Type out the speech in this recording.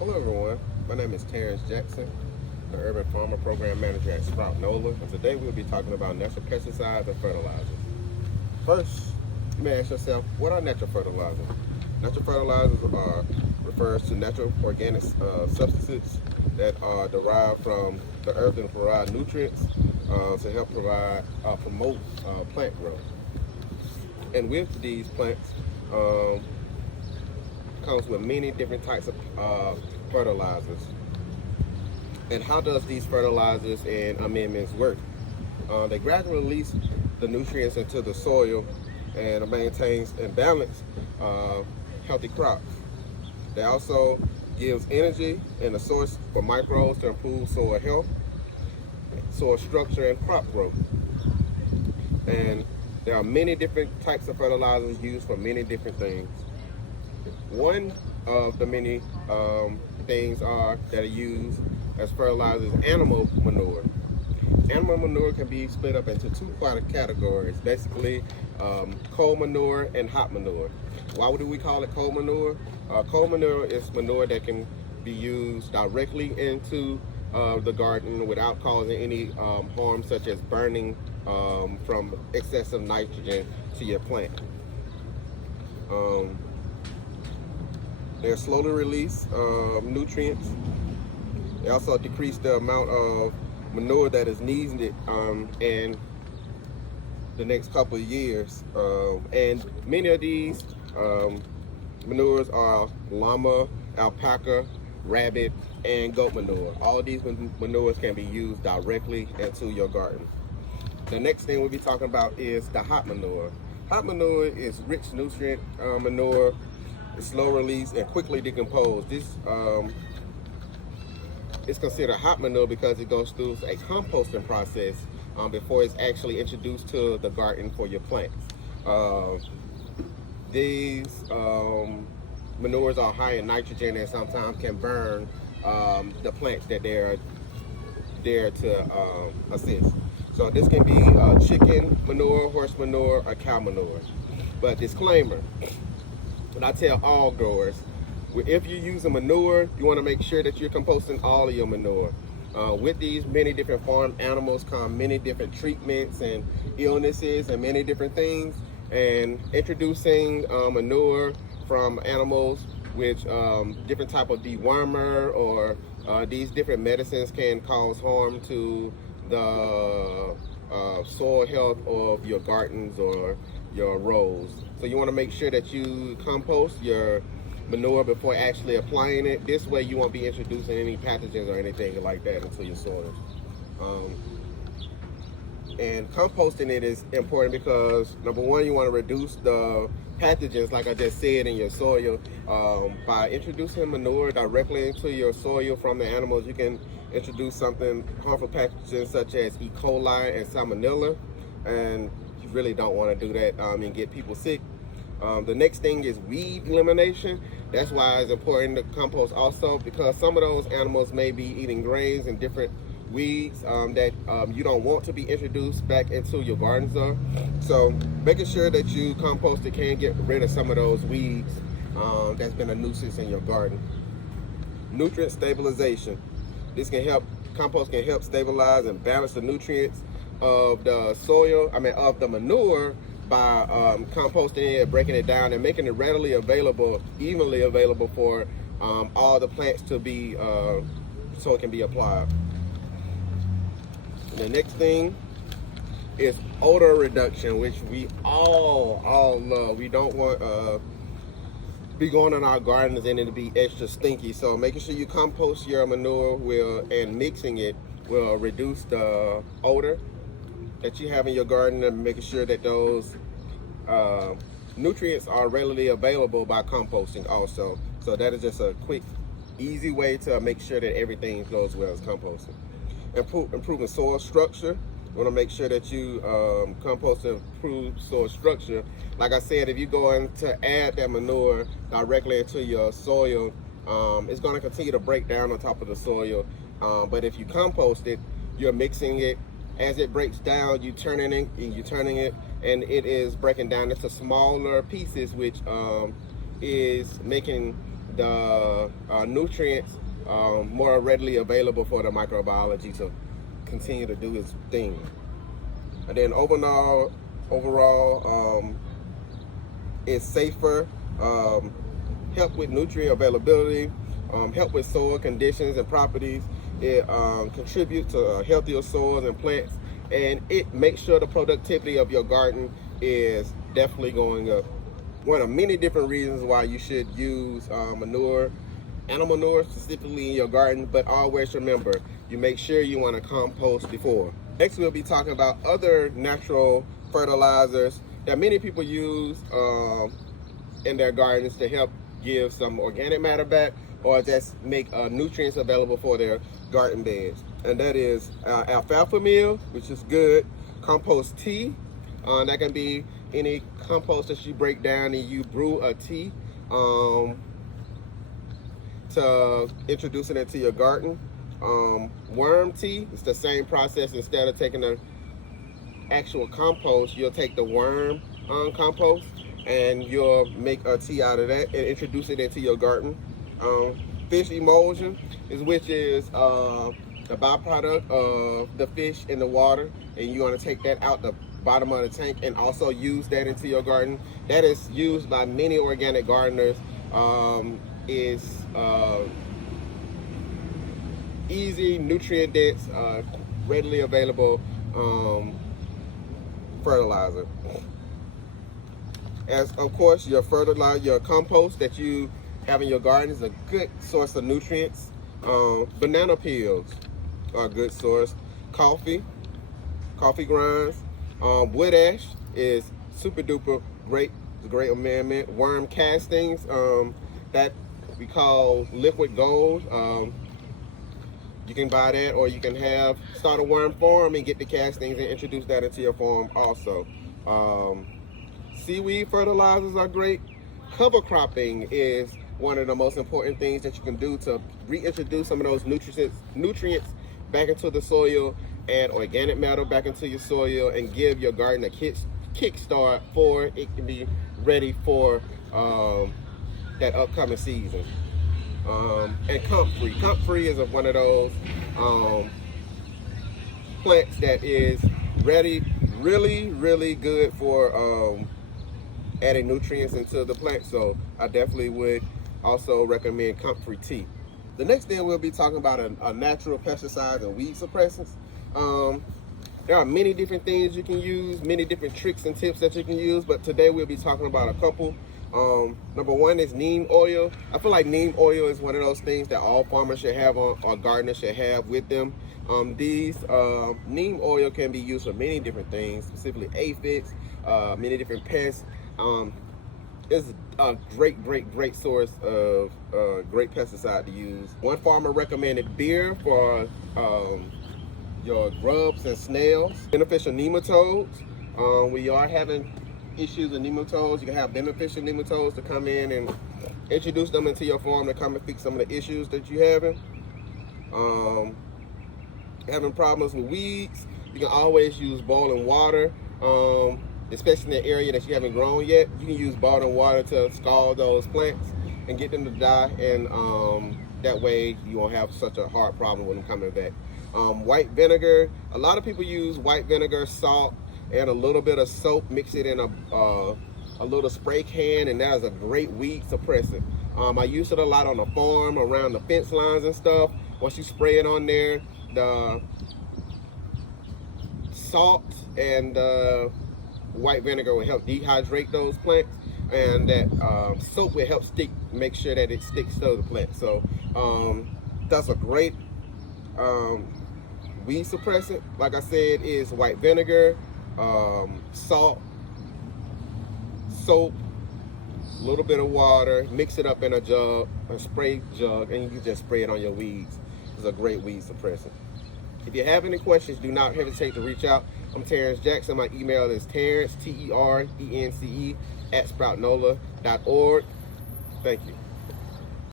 Hello everyone, my name is Terrence Jackson, the Urban Farmer Program Manager at Sprout NOLA, and today we'll be talking about natural pesticides and fertilizers. First, you may ask yourself, what are natural fertilizers? Natural fertilizers refers to natural organic substances that are derived from the earth and provide nutrients to help promote plant growth. And with these plants, comes with many different types of fertilizers. And how does these fertilizers and amendments work? They gradually release the nutrients into the soil and maintains and balance healthy crops. They also gives energy and a source for microbes to improve soil health, soil structure, and crop growth. And there are many different types of fertilizers used for many different things. One of the many things that are used as fertilizers is animal manure. Animal manure can be split up into two categories, basically cold manure and hot manure. Why do we call it cold manure? Cold manure is manure that can be used directly into the garden without causing any harm, such as burning from excessive nitrogen to your plant. They slowly release nutrients. They also decrease the amount of manure that is needed in the next couple of years. And many of these manures are llama, alpaca, rabbit, and goat manure. All of these manures can be used directly into your garden. The next thing we'll be talking about is the hot manure. Hot manure is rich nutrient manure. It's slow release and quickly decomposed. This is considered hot manure because it goes through a composting process before it's actually introduced to the garden for your plants. These manures are high in nitrogen and sometimes can burn the plants that they're there to assist. So this can be chicken manure, horse manure, or cow manure. But disclaimer, and I tell all growers, if you're using manure, you want to make sure that you're composting all of your manure. With these many different farm animals come many different treatments and illnesses and many different things. And introducing manure from animals with different type of dewormer or these different medicines can cause harm to the soil health of your gardens or your rows. So you want to make sure that you compost your manure before actually applying it. This way you won't be introducing any pathogens or anything like that into your soils. And composting it is important because, number one, you want to reduce the pathogens, like I just said, in your soil. By introducing manure directly into your soil from the animals, you can introduce something harmful pathogens such as E. coli and salmonella, and you really don't want to do that and get people sick. The next thing is weed elimination. That's why it's important to compost also, because some of those animals may be eating grains and different weeds that you don't want to be introduced back into your gardens. So making sure that you compost it can get rid of some of those weeds that's been a nuisance in your garden. Nutrient stabilization. Compost can help stabilize and balance the nutrients of the soil, of the manure, by composting it, breaking it down, and making it readily available, evenly available for all the plants to be, so it can be applied. And the next thing is odor reduction, which we all love. We don't want be going in our gardens and it to be extra stinky. So making sure you compost your manure and mixing it will reduce the odor that you have in your garden, and making sure that those nutrients are readily available by composting also. So that is just a quick, easy way to make sure that everything goes well as composting. Improving soil structure. You want to make sure that you compost and improve soil structure. Like I said, if you go in to add that manure directly into your soil, it's going to continue to break down on top of the soil. But if you compost it, you're mixing it. As it breaks down, you're turning it, and it is breaking down into smaller pieces, which is making the nutrients more readily available for the microbiology to continue to do its thing. And then overall, it's safer, help with nutrient availability, help with soil conditions and properties. It contributes to healthier soils and plants, and it makes sure the productivity of your garden is definitely going up. One of many different reasons why you should use manure, animal manure specifically in your garden, but always remember, you make sure you want to compost before. Next, we'll be talking about other natural fertilizers that many people use in their gardens to help give some organic matter back or just make nutrients available for their garden beds. And that is alfalfa meal, which is good, compost tea. That can be any compost that you break down and you brew a tea to introduce it into your garden. Worm tea, it's the same process. Instead of taking the actual compost, you'll take the worm compost and you'll make a tea out of that and introduce it into your garden. Fish emulsion, which is a byproduct of the fish in the water, and you want to take that out the bottom of the tank and also use that into your garden. That is used by many organic gardeners. Is easy, nutrient dense, readily available fertilizer. As of course, your fertilizer, your compost that you have in your garden is a good source of nutrients. Banana peels are a good source. Coffee grinds. Wood ash is super duper great. It's a great amendment. Worm castings that we call liquid gold. You can buy that, or you can start a worm farm and get the castings and introduce that into your farm also. Seaweed fertilizers are great. Cover cropping is one of the most important things that you can do to reintroduce some of those nutrients back into the soil, add organic matter back into your soil, and give your garden a kickstart for it can be ready for that upcoming season. And comfrey. Comfrey is one of those plants that is really good for adding nutrients into the plant. So I definitely would also recommend comfrey tea. The next thing we'll be talking about are natural pesticides and weed suppressants. There are many different things you can use, many different tricks and tips that you can use, but today we'll be talking about a couple. Number one is neem oil. I feel like neem oil is one of those things that all farmers should have or gardeners should have with them. These neem oil can be used for many different things, specifically aphids, many different pests. It's a great source of great pesticide to use. One farmer recommended beer for your grubs and snails. Beneficial nematodes. We are having issues with nematodes. You can have beneficial nematodes to come in and introduce them into your farm to come and fix some of the issues that you're having. Having problems with weeds, you can always use boiling water, especially in the area that you haven't grown yet. You can use boiling water to scald those plants and get them to die, and that way you won't have such a hard problem with them coming back. White vinegar, a lot of people use white vinegar, salt, and a little bit of soap, mix it in a little spray can, and that is a great weed suppressant. I use it a lot on the farm, around the fence lines and stuff. Once you spray it on there, the salt and white vinegar will help dehydrate those plants, and that soap will help make sure that it sticks to the plant. So that's a great weed suppressant. Like I said, is white vinegar, salt, soap, a little bit of water, mix it up in a spray jug, and you can just spray it on your weeds. It's a great weed suppressant. If you have any questions, do not hesitate to reach out. I'm Terrence Jackson. My email is Terrence, TERENCE, @sproutnola.org. Thank you.